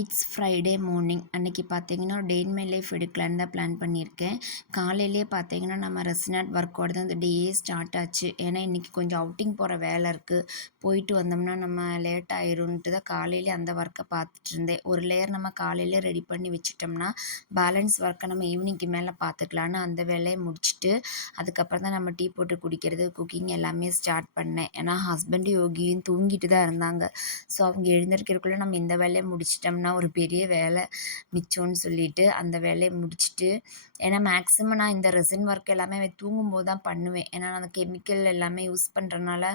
It's Friday morning அன்றைக்கி பார்த்தீங்கன்னா டே in my life எடுக்கலான்னு தான் பிளான் பண்ணியிருக்கேன். காலையிலேயே பார்த்தீங்கன்னா நம்ம ரெஸ்னாட் ஒர்க்கோட தான் இந்த டேயே ஸ்டார்ட் ஆச்சு. ஏன்னா இன்றைக்கி கொஞ்சம் அவுட்டிங் போகிற வேலை இருக்குது. போயிட்டு வந்தோம்னா நம்ம லேட் ஆயிரும்ன்ட்டு தான் காலையிலே அந்த ஒர்க்கை பார்த்துட்டு இருந்தேன். ஒரு லேயர் நம்ம காலையிலே ரெடி பண்ணி வச்சுட்டோம்னா பேலன்ஸ் ஒர்க்கை நம்ம ஈவினிங்க்கு மேலே பார்த்துக்கலான்னு அந்த வேலையை முடிச்சுட்டு அதுக்கப்புறம் தான் நம்ம டீ போட்டு குடிக்கிறது, குக்கிங் எல்லாமே ஸ்டார்ட் பண்ணேன். ஏன்னா ஹஸ்பண்டும் யோகியும் தூங்கிட்டு தான் இருந்தாங்க. ஸோ அவங்க எழுந்திருக்கிறதுக்குள்ளே நம்ம இந்த வேலையை முடிச்சிட்டோம்னா ஒரு பெரிய வேலை மிச்சம்னு சொல்லிட்டு அந்த வேலையை முடிச்சுட்டு, ஏன்னா மேக்ஸிமம் நான் இந்த ரெசின் ஒர்க் எல்லாமே அவன் தூங்கும்போது தான் பண்ணுவேன். ஏன்னா நான் அந்த கெமிக்கல் எல்லாமே யூஸ் பண்ணுறனால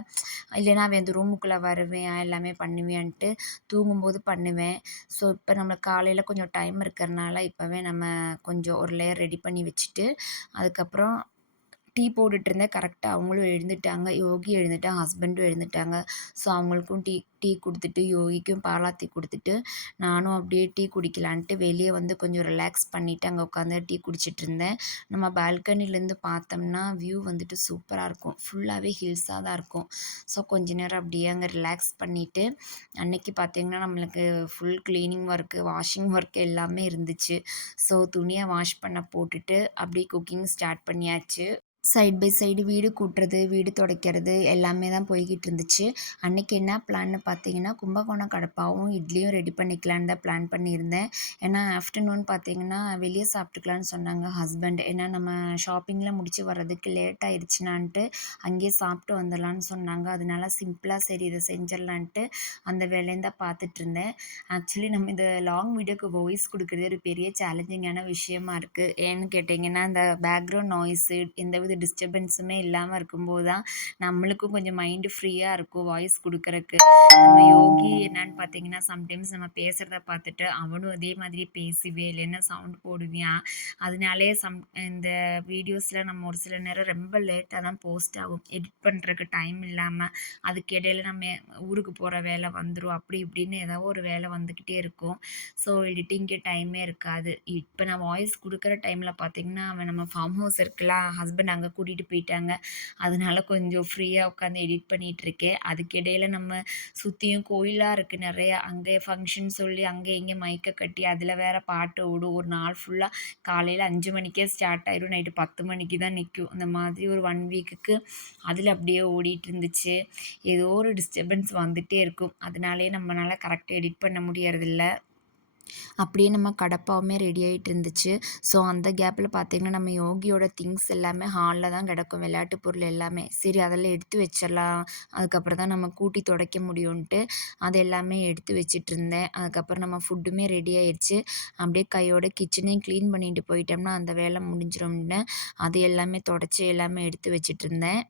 இல்லைன்னா அவன் அந்த ரூமுக்குள்ளே வருவேன் எல்லாமே பண்ணுவேன்ட்டு தூங்கும்போது பண்ணுவேன். ஸோ இப்போ நம்ம காலையில் கொஞ்சம் டைம் இருக்கிறனால இப்போவே நம்ம கொஞ்சம் ஒரு லேயர் ரெடி பண்ணி வச்சுட்டு அதுக்கப்புறம் டீ போட்டுட்ருந்தேன். கரெக்டாக அவங்களும் எழுந்துட்டாங்க. யோகி எழுந்துட்டான், ஹஸ்பண்டும் எழுந்துட்டாங்க. ஸோ அவங்களுக்கும் டீ டீ குடுத்துட்டு, யோகிக்கும் பாலாத்தி குடுத்துட்டு, நானும் அப்படியே டீ குடிக்கலான்ட்டு வெளியே வந்து கொஞ்சம் ரிலாக்ஸ் பண்ணிவிட்டு அங்கே உட்காந்து டீ குடிச்சிட்ருந்தேன். நம்ம பால்கனிலேருந்து பார்த்தோம்னா வியூ வந்துட்டு சூப்பராக இருக்கும். ஃபுல்லாகவே ஹில்ஸாக தான் இருக்கும். ஸோ கொஞ்ச நேரம் அப்படியே அங்கே ரிலாக்ஸ் பண்ணிவிட்டு, அன்னைக்கு பார்த்தீங்கன்னா நம்மளுக்கு full cleaning work, washing work எல்லாமே இருந்துச்சு. ஸோ துணியை வாஷ் பண்ண போட்டுட்டு அப்படியே குக்கிங் ஸ்டார்ட் பண்ணியாச்சு. சைட் பை சைடு வீடு கூட்டுறது, வீடு துடைக்கிறது எல்லாமே தான் போய்க்கிட்டு இருந்துச்சு. அன்னைக்கு என்ன பிளான்னு பார்த்தீங்கன்னா, கும்பகோணம் கடப்பாவும், இட்லியும் ரெடி பண்ணிக்கலான்னு தான் பிளான் பண்ணியிருந்தேன். ஏன்னா ஆஃப்டர்நூன் பார்த்தீங்கன்னா, வெளியே சாப்பிட்டுக்கலான்னு சொன்னாங்க ஹஸ்பண்ட். ஏன்னா நம்ம ஷாப்பிங்லாம் முடிச்சு வர்றதுக்கு லேட் ஆயிடுச்சுனான்ட்டு, அங்கேயே சாப்பிட்டு வந்துடலான்னு சொன்னாங்க. அதனால சிம்பிளாக சரி இதை செஞ்சிடலான்ட்டு அந்த வேலையும் தான் பார்த்துட்ருந்தேன். ஆக்சுவலி நம்ம இந்த லாங் வீடியோக்கு வாய்ஸ் கொடுக்குறதே ஒரு பெரிய சேலஞ்சிங்கான விஷயமா இருக்குது. ஏன்னு கேட்டிங்கன்னா, இந்த பேக்ரவுண்ட் நாய்ஸு எந்தவித டிஸ்டர்பன்ஸுமே இல்லாமல் இருக்கும்போது தான் நம்மளுக்கும் கொஞ்சம் மைண்டு ஃப்ரீயாக இருக்கும் வாய்ஸ் கொடுக்குறக்கு. நம்ம யோகி என்னன்னு பார்த்தீங்கன்னா சம்டைம்ஸ் நம்ம பேசுகிறத பார்த்துட்டு அவனும் அதே மாதிரி பேசுவே இல்லைன்னா சவுண்ட் போடுவியான். அதனாலே இந்த வீடியோஸில் நம்ம ஒரு சில நேரம் ரொம்ப லேட்டாக தான் போஸ்ட் ஆகும். எடிட் பண்ணுறதுக்கு டைம் இல்லாமல் அதுக்கு இடையில நம்ம ஊருக்கு போகிற வேலை வந்துடும். அப்படி இப்படின்னு ஏதோ ஒரு வேலை வந்துக்கிட்டே இருக்கும். ஸோ எடிட்டிங்க்கு டைமே இருக்காது. இப்போ நான் வாய்ஸ் கொடுக்குற டைமில் பார்த்தீங்கன்னா அவன் நம்ம ஃபார்ம் ஹவுஸ் இருக்குல்ல, ஹஸ்பண்ட் அங்கே கூட்டிகிட்டு போயிட்டாங்க. அதனால கொஞ்சம் ஃப்ரீயாக உட்காந்து எடிட் பண்ணிகிட்ருக்கேன். அதுக்கிடையில் நம்ம சுற்றியும் கோயிலாக இருக்குது நிறையா. அங்கே ஃபங்க்ஷன் சொல்லி அங்கே இங்கே மைக்கை கட்டி அதில் வேறு பாட்டு ஓடும். ஒரு நாள் ஃபுல்லாக காலையில் 5 மணிக்கே ஸ்டார்ட் ஆயிரும், நைட்டு 10 மணிக்கு தான் நிற்கும். இந்த மாதிரி ஒரு 1 வீக்குக்கு அதில் அப்படியே ஓடிட்டு இருந்துச்சு. ஏதோ ஒரு டிஸ்டர்பன்ஸ் வந்துகிட்டே இருக்கும். அதனாலே நம்மளால் கரெக்டாக எடிட் பண்ண முடியறதில்ல. அப்படியே நம்ம கடப்பாவுமே ரெடி ஆகிட்டு இருந்துச்சு. ஸோ அந்த கேப்பில் பார்த்திங்கன்னா நம்ம யோகியோட திங்ஸ் எல்லாமே ஹாலில் தான் கிடக்கும், விளையாட்டு பொருள் எல்லாமே. சரி அதெல்லாம் எடுத்து வச்சிடலாம், அதுக்கப்புறம் தான் நம்ம கூட்டி துடைக்க முடியும்ன்ட்டு அது எல்லாமே எடுத்து வச்சிட்ருந்தேன். அதுக்கப்புறம் நம்ம ஃபுட்டுமே ரெடி ஆயிடுச்சு. அப்படியே கையோட கிச்சனையும் க்ளீன் பண்ணிட்டு போயிட்டோம்னா அந்த வேலை முடிஞ்சிடும்னு அது எல்லாமே தொடச்சி எல்லாமே எடுத்து வச்சிட்ருந்தேன்.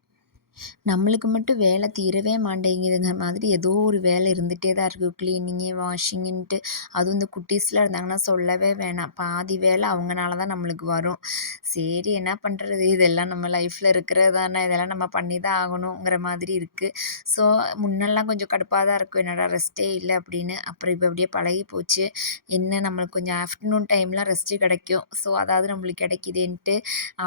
நம்மளுக்கு மட்டும் வேலை தீரவே மாட்டேங்குதுங்கிற மாதிரி ஏதோ ஒரு வேலை இருந்துகிட்டே தான் இருக்குது. க்ளீனிங்கு, வாஷிங்குன்ட்டு. அதுவும் இந்த குட்டீஸ்லாம் இருந்தாங்கன்னா சொல்லவே வேணாம். பாதி வேலை அவங்கனால தான் நம்மளுக்கு வரும். சரி என்ன பண்ணுறது, இதெல்லாம் நம்ம லைஃப்பில் இருக்கிறது தானே, இதெல்லாம் நம்ம பண்ணி தான் ஆகணுங்கிற மாதிரி இருக்குது. ஸோ முன்னெல்லாம் கொஞ்சம் கடுப்பாக தான் இருக்கும், என்னடா ரெஸ்ட்டே இல்லை அப்படின்னு. அப்புறம் இப்போ அப்படியே பழகி போச்சு. என்ன நம்மளுக்கு கொஞ்சம் ஆஃப்டர்நூன் டைம்லாம் ரெஸ்ட்டு கிடைக்கும். ஸோ அதாவது நம்மளுக்கு கிடைக்குதேன்ட்டு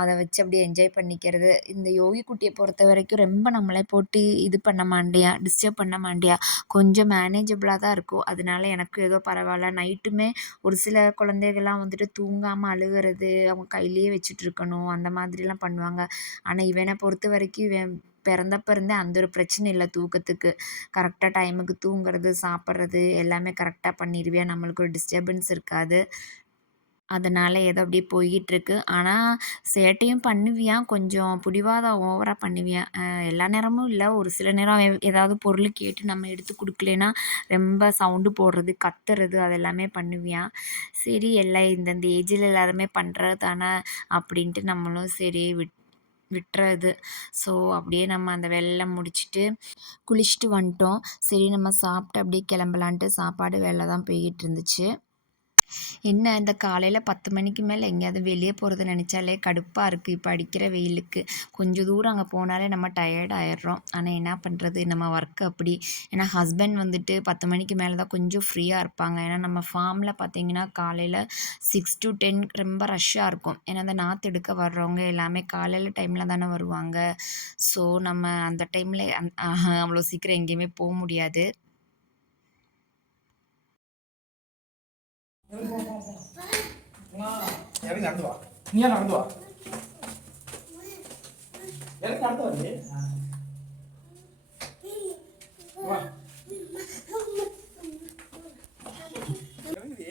அதை வச்சு அப்படியே என்ஜாய் பண்ணிக்கிறது. இந்த யோகி குட்டியை பொறுத்த வரைக்கும் ரொம்ப நம்மளை போட்டு இது பண்ண மாட்டியா, டிஸ்டர்ப் பண்ண மாட்டியா, கொஞ்சம் மேனேஜபிளாக தான் இருக்கும். அதனால எனக்கு ஏதோ பரவாயில்ல. நைட்டுமே ஒரு சில குழந்தைகள்லாம் வந்துட்டு தூங்காமல் அழுகிறது, அவங்க கையிலேயே வச்சுட்ருக்கணும் அந்த மாதிரிலாம் பண்ணுவாங்க. ஆனால் இவனை பொறுத்த வரைக்கும் இவன் பிறந்தப்ப இருந்தே அந்த ஒரு பிரச்சனை இல்லை தூக்கத்துக்கு. கரெக்டாக டைமுக்கு தூங்குறது, சாப்பிட்றது எல்லாமே கரெக்டாக பண்ணிடுவேன். நம்மளுக்கு ஒரு டிஸ்டர்பன்ஸ் இருக்காது. அதனால ஏதோ அப்படியே போய்கிட்டுருக்கு. ஆனால் சேட்டையும் பண்ணுவியான், கொஞ்சம் பிடிவாதம் ஓவரா பண்ணுவியான். எல்லா நேரமும் இல்லை, ஒரு சில நேரம் அவன் ஏதாவது பொருள் கேட்டு நம்ம எடுத்து குடுக்கலைன்னா ரொம்ப சவுண்டு போடுறது, கத்துறது அது எல்லாமே பண்ணுவியான். சரி எல்லாம் இந்தந்த ஏஜில் எல்லாருமே பண்ணுறது தானே அப்படின்ட்டு நம்மளும் சரி விட்டுறது. ஸோ அப்படியே நம்ம அந்த வேலைலாம் முடிச்சுட்டு குளிச்சுட்டு வந்துட்டோம். சரி நம்ம சாப்பிட்டு அப்படியே கிளம்பலான்ட்டு சாப்பாடு வேலை தான் போய்கிட்டு இருந்துச்சு. என்ன இந்த காலையில் 10 மணிக்கு மேலே எங்கேயாவது வெளியே போகிறத நினச்சாலே கடுப்பாக இருக்குது. இப்போ அடிக்கிற வெயிலுக்கு கொஞ்சம் தூரம் அங்கே போனாலே நம்ம டயர்ட் ஆயிடுறோம். ஆனால் என்ன பண்ணுறது, நம்ம ஒர்க் அப்படி. ஏன்னா ஹஸ்பண்ட் வந்துட்டு 10 மணிக்கு மேலே தான் கொஞ்சம் ஃப்ரீயாக இருப்பாங்க. ஏன்னா நம்ம ஃபார்மில் பார்த்தீங்கன்னா காலையில் 6 to 10 ரொம்ப ரஷ்ஷாக இருக்கும். ஏன்னா அந்த நாற்று எடுக்க வர்றவங்க எல்லாமே காலையில் டைமில் தானே வருவாங்க. ஸோ நம்ம அந்த டைமில் அவ்வளோ சீக்கிரம் எங்கேயுமே போக முடியாது. இறங்கி நடந்து வா. நீ ஏன் நடந்து வா. இறங்கி நடந்து வரலையே. வா. இறங்குடி.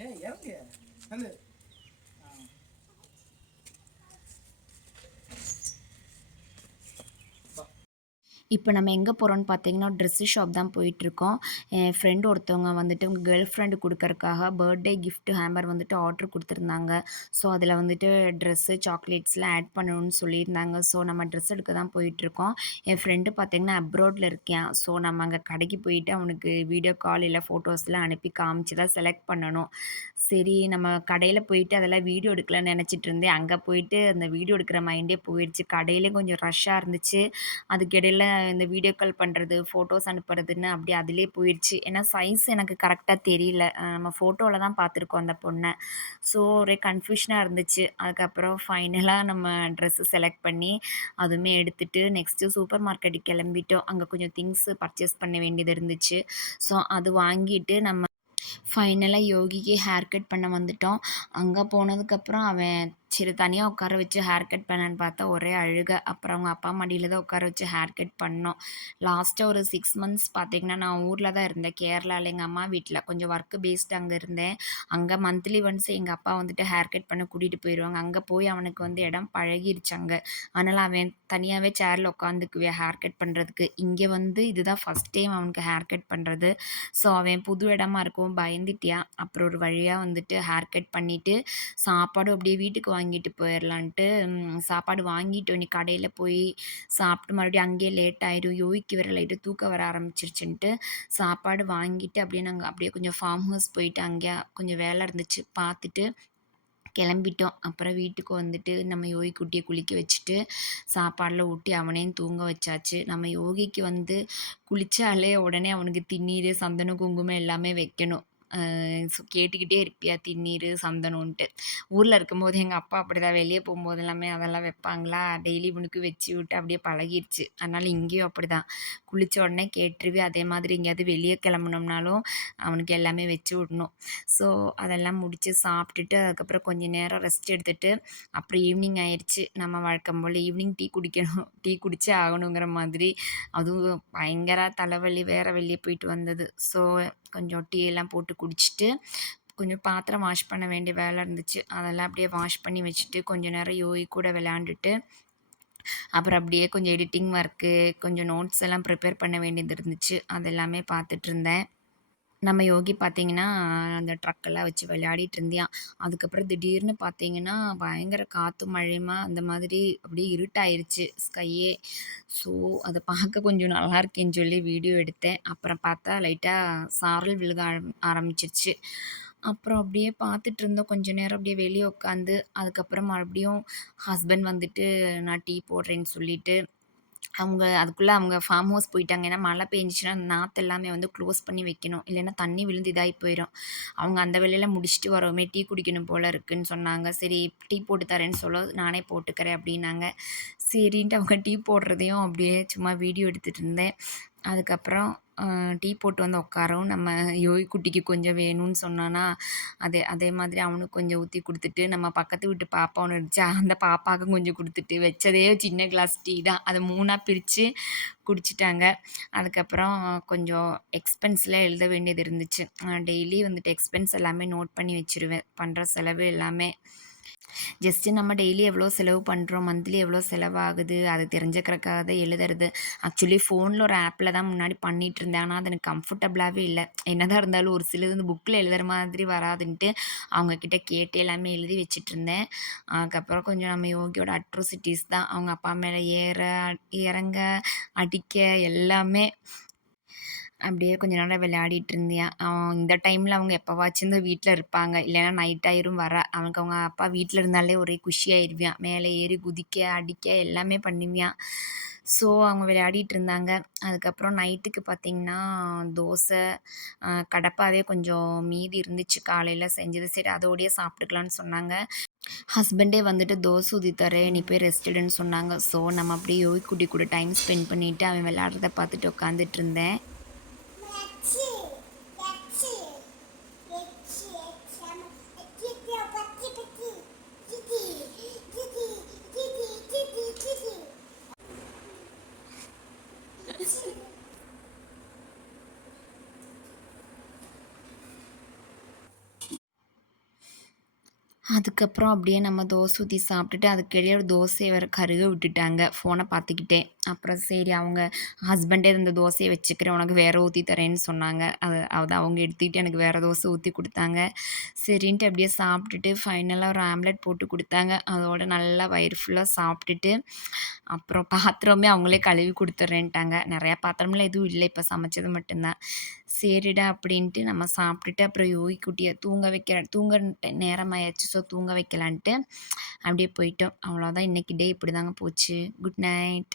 இறங்கு. நல்லு. இப்போ நம்ம எங்கே போகிறோம்னு பார்த்தீங்கன்னா ட்ரெஸ்ஸு ஷாப் தான் போயிட்டுருக்கோம். என் ஃப்ரெண்ட் ஒருத்தவங்க வந்துட்டு உங்கள் கேர்ள் ஃப்ரெண்டு கொடுக்கறக்காக பர்த்டே கிஃப்ட் ஹேம்பர் வந்துட்டு ஆர்டர் கொடுத்துருந்தாங்க. ஸோ அதில் வந்துட்டு ட்ரெஸ்ஸு சாக்லேட்ஸ்லாம் ஆட் பண்ணணும்னு சொல்லியிருந்தாங்க. ஸோ நம்ம ட்ரெஸ் எடுக்க தான் போயிட்டுருக்கோம். என் ஃப்ரெண்டு பார்த்தீங்கன்னா அப்ராடில் இருக்கான். ஸோ நம்ம அங்கே கடைக்கு போயிட்டு அவனுக்கு வீடியோ கால் இல்லை ஃபோட்டோஸ்லாம் அனுப்பி காமிச்சு தான் செலக்ட் பண்ணணும். சரி நம்ம கடையில் போயிட்டு அதெல்லாம் வீடியோ எடுக்கலாம்னு நினச்சிட்டு இருந்தேன். அங்கே போயிட்டு அந்த வீடியோ எடுக்கிற மைண்டே போயிடுச்சு. கடையிலே கொஞ்சம் ரஷ்ஷாக இருந்துச்சு. அதுக்கிடையில இந்த வீடியோ கால் பண்ணுறது, ஃபோட்டோஸ் அனுப்புறதுன்னு அப்படியே அதிலே போயிடுச்சு. ஏன்னா சைஸ் எனக்கு கரெக்ட்டா தெரியல. நம்ம ஃபோட்டோல தான் பார்த்துருக்கோம் அந்த பொண்ண. ஸோ ஒரே கன்ஃப்யூஷனா இருந்துச்சு. அதுக்கப்புறம் ஃபைனலா நம்ம ட்ரெஸ்ஸு செலக்ட் பண்ணி, அதுவுமே எடுத்துட்டு நெக்ஸ்ட்டு சூப்பர் மார்க்கெட்டுக்கு கிளம்பிட்டோம். அங்க கொஞ்சம் திங்ஸு பர்ச்சேஸ் பண்ண வேண்டியது இருந்துச்சு. ஸோ அது வாங்கிட்டு நம்ம ஃபைனலா யோகிக்கு ஹேர் கட் பண்ண வந்துட்டோம். அங்க போனதுக்கப்புறம் அவன் சரி தனியா உட்கார வச்சு ஹேர் கட் பண்ணலான்னு பார்த்தா ஒரே அழுக. அப்புறம் அவங்க அப்பா மடியில தான் உட்கார வச்சு ஹேர் கட் பண்ணோம். லாஸ்ட்டா ஒரு 6 மந்த்ஸ் பார்த்தீங்கன்னா, நான் ஊர்ல தான் இருந்தேன். கேரளால எங்க அம்மா வீட்ல. கொஞ்சம் ஒர்க் பேஸ்டு அங்க இருந்தேன். அங்க மந்த்லி ஒன்ஸ் எங்க அப்பா வந்துட்டு ஹேர் கட் பண்ண கூட்டிட்டு போயிருவாங்க. அங்க போய் அவனுக்கு வந்து இடம் பழகிருச்சு அங்க. அதனால அவன் தனியாவே சேர்ல உட்காந்துக்குவான் ஹேர் கட் பண்றதுக்கு. இங்க வந்து இதுதான் ஃபர்ஸ்ட் டைம் அவனுக்கு ஹேர் கட் பண்றது. ஸோ அவன் புது இடமா இருக்கவும் பயந்துட்டியான். அப்புறம் ஒரு வழியா வந்துட்டு ஹேர் கட் பண்ணிட்டு, சாப்பாடும் அப்படியே வீட்டுக்கு வாங்கிட்டு போயிரலான்ட்டு சாப்பாடு வாங்கிட்டோம். இன்னைக்கு கடையில போய் சாப்பிட்டு மறுபடியும் அங்கேயே லேட் ஆயிரும். யோகிக்கு வேற லைட்டா தூக்கம் வர ஆரம்பிச்சிருச்சுன்ட்டு, சாப்பாடு வாங்கிட்டு அப்படியே நாங்க அப்படியே கொஞ்சம் ஃபார்ம் ஹவுஸ் போயிட்டு அங்கே கொஞ்சம் வேலை இருந்துச்சு பார்த்துட்டு கிளம்பிட்டோம். அப்புறம் வீட்டுக்கு வந்துட்டு நம்ம யோகி குட்டிய குளிக்க வச்சுட்டு, சாப்பாடுலாம் ஊட்டி அவனையும் தூங்க வச்சாச்சு. நம்ம யோகிக்கு வந்து குளிச்சாலே உடனே அவனுக்கு திண்ணீரு, சந்தனம், குங்குமம் எல்லாமே வைக்கணும். கேட்டுக்கிட்டே இருப்பியா திண்ணீரு, சந்தனம்ன்ட்டு. ஊர்ல இருக்கும்போது எங்க அப்பா அப்படிதான் வெளிய போம்போது எல்லாமே அதெல்லாம் வைப்பாங்களா, டெய்லி இவனுக்கு வச்சு விட்டு அப்படியே பழகிருச்சு. அதனால இங்கேயும் அப்படிதான். குளிச்ச உடனே கேட்டுருவி. அதே மாதிரி எங்கேயாவது வெளிய கிளம்புனோம்னாலும் அவனுக்கு எல்லாமே வச்சு விடணும். ஸோ அதெல்லாம் முடிச்சு சாப்பிட்டுட்டு அதுக்கப்புறம் கொஞ்ச நேரம் ரெஸ்ட் எடுத்துட்டு, அப்புறம் ஈவினிங் ஆயிருச்சு. நம்ம வழக்கம் போல ஈவினிங் டீ குடிக்கணும். டீ குடிச்சே ஆகணுங்கிற மாதிரி. அதுவும் பயங்கர தலைவலி வேற வெளிய போயிட்டு வந்தது. ஸோ கொஞ்சம் டீ எல்லாம் போட்டு குடிச்சிட்டு, கொஞ்சம் பாத்திரம் வாஷ் பண்ண வேண்டிய வேலை இருந்துச்சு. அதெல்லாம் அப்படியே வாஷ் பண்ணி வச்சுட்டு, கொஞ்ச நேரம் யோகி கூட விளையாண்டுட்டு, அப்புறம் அப்படியே கொஞ்சம் எடிட்டிங் ஒர்க்கு, கொஞ்சம் நோட்ஸ் எல்லாம் ப்ரிப்பேர் பண்ண வேண்டியது இருந்துச்சு. அது எல்லாமே பார்த்துட்ருந்தேன். நம்ம யோகி பார்த்தீங்கன்னா, அந்த ட்ரக்கெல்லாம் வச்சு விளையாடிட்டு இருந்தான். அதுக்கப்புறம் திடீர்னு பார்த்தீங்கன்னா, பயங்கர காத்தும் மழையுமா அந்த மாதிரி அப்படியே இருட்டாயிருச்சு ஸ்கையே. ஸோ அத பார்க்க கொஞ்சம் நல்லா இருக்கேன்னு சொல்லி வீடியோ எடுத்தேன். அப்புறம் பார்த்தா லைட்டா சாரல் விழுக ஆரம்பிச்சிருச்சு. அப்புறம் அப்படியே பார்த்துட்டு இருந்தோம் கொஞ்ச நேரம் அப்படியே வெளிய உட்காந்து. அதுக்கப்புறம் மறுபடியும் ஹஸ்பண்ட் வந்துட்டு நான் டீ போடுறேன்னு சொல்லிட்டு அதுக்குள்ள அவங்க ஃபார்ம் ஹவுஸ் போயிட்டாங்க. ஏன்னா மழை பெஞ்சுச்சுன்னா, நாத்து எல்லாமே வந்து க்ளோஸ் பண்ணி வைக்கணும். இல்லைன்னா தண்ணி விழுந்து இதாகி போயிரும். அவங்க அந்த வேலையெல்லாம் முடிச்சுட்டு வரவுமே டீ குடிக்கணும் போல இருக்குன்னு சொன்னாங்க. சரி டீ போட்டு தரேன்னு சொல்ல, நானே போட்டுக்கிறேன் அப்படின்னாங்க. சரின்ட்டு அவங்க டீ போடுறதையும் அப்படியே சும்மா வீடியோ எடுத்துட்டு இருந்தேன். அதுக்கப்புறம் டீ போட்டு வந்து உட்காரவும் நம்ம யோகி குட்டிக்கு கொஞ்சம் வேணும்னு சொன்னானா, அதே அதே மாதிரி அவனுக்கு கொஞ்சம் ஊத்தி குடுத்துட்டு, நம்ம பக்கத்து வீட்டு பாப்பா ஒண்ணு இருந்துச்சு, அந்த பாப்பாவுக்கும் கொஞ்சம் குடுத்துட்டு, வச்சதே சின்ன கிளாஸ் டீ தான். அத 3ஆ பிரிச்சு குடிச்சுட்டாங்க. அதுக்கப்புறம் கொஞ்சம் எக்ஸ்பென்ஸ்லாம் எழுத வேண்டியது இருந்துச்சு. டெய்லி வந்துட்டு எக்ஸ்பென்ஸ் எல்லாமே நோட் பண்ணி வச்சுருவேன். பண்ற செலவு எல்லாமே. ஜஸ்ட்டு நம்ம டெய்லி எவ்வளோ செலவு பண்ணுறோம், மந்த்லி எவ்வளோ செலவாகுது, அது தெரிஞ்சுக்கிறக்காக தான் எழுதுறது. ஆக்சுவலி ஃபோனில் ஒரு ஆப்பில் தான் முன்னாடி பண்ணிகிட்டுருந்தேன். ஆனா, அது எனக்கு கம்ஃபர்டபுளாவே இல்ல. என்னதான் இருந்தாலும் ஒரு சிலது வந்து புக்கில் எழுதுற மாதிரி வராதுன்ட்டு, அவங்க கிட்ட கேட்டு எல்லாமே எழுதி வச்சுட்டுருந்தேன். அதுக்கப்புறம் கொஞ்சம் நம்ம யோகியோட அட்ரோசிட்டீஸ் தான். அவங்க அப்பா மேல ஏற, இறங்க, அடிக்க எல்லாமே. அப்படியே கொஞ்ச நேரம் விளையாடிட்டு இருந்தியான். அவன் இந்த டைம்ல அவங்க எப்பவாச்சும் தான் வீட்ல இருப்பாங்க. இல்லைன்னா நைட் ஆயிரும் வர. அவனுக்கு அவங்க அப்பா வீட்ல இருந்தாலே ஒரே குஷியாயிருவான். மேலே ஏறி குதிக்க, அடிக்க எல்லாமே பண்ணுவியான். ஸோ அவங்க விளையாடிட்டு இருந்தாங்க. அதுக்கப்புறம் நைட்டுக்கு பார்த்தீங்கன்னா, தோசை, கடப்பாவே கொஞ்சம் மீதி இருந்துச்சு காலையில செஞ்சது. சரி அதோடயே சாப்பிட்டுக்கலான்னு சொன்னாங்க. ஹஸ்பண்டே வந்துட்டு தோசை ஊத்தி தரேன், நீ போய் ரெஸ்ட் எடுன்னு சொன்னாங்க. ஸோ நம்ம அப்படியே யோகி குட்டி கூட டைம் ஸ்பெண்ட் பண்ணிட்டு, அவன் விளையாடுறத பார்த்துட்டு உட்காந்துட்டு இருந்தேன். அதுக்கப்புறம் அப்படியே நம்ம தோசை ஊத்தி சாப்பிட்டுட்டு, அதுக்கிடையே ஒரு தோசைய வேற கருக விட்டுட்டாங்க, ஃபோன பார்த்துக்கிட்டே. அப்புறம் சரி அவங்க ஹஸ்பண்டே இந்த தோசைய வச்சுக்கிறேன், உனக்கு வேற ஊத்தி தரேன்னு சொன்னாங்க. அது அவங்க எடுத்துக்கிட்டு எனக்கு வேற தோசை ஊத்தி குடுத்தாங்க. சரின்ட்டு அப்படியே சாப்பிட்டுட்டு ஃபைனலா ஒரு ஆம்லெட் போட்டு குடுத்தாங்க. அதோட நல்லா வயிறு ஃபுல்லா சாப்பிட்டுட்டு, அப்புறம் பாத்திரமே அவங்களே கழுவி குடுத்துர்றேன்ட்டாங்க. நெறையா பாத்திரம்லாம் எதுவும் இல்ல, இப்ப சமைச்சது மட்டும் தான். சரிடா அப்படின்ட்டு நம்ம சாப்பிட்டுட்டு, அப்புறம் யோகி குட்டிய தூங்க வைக்கிறேன். தூங்குற நேரமாயாச்சு. ஸோ தூங்க வைக்கலான்ட்டு அப்படியே போயிட்டோம். அவ்வளோதான் இன்னைக்கு டே இப்படிதாங்க போச்சு. Good night.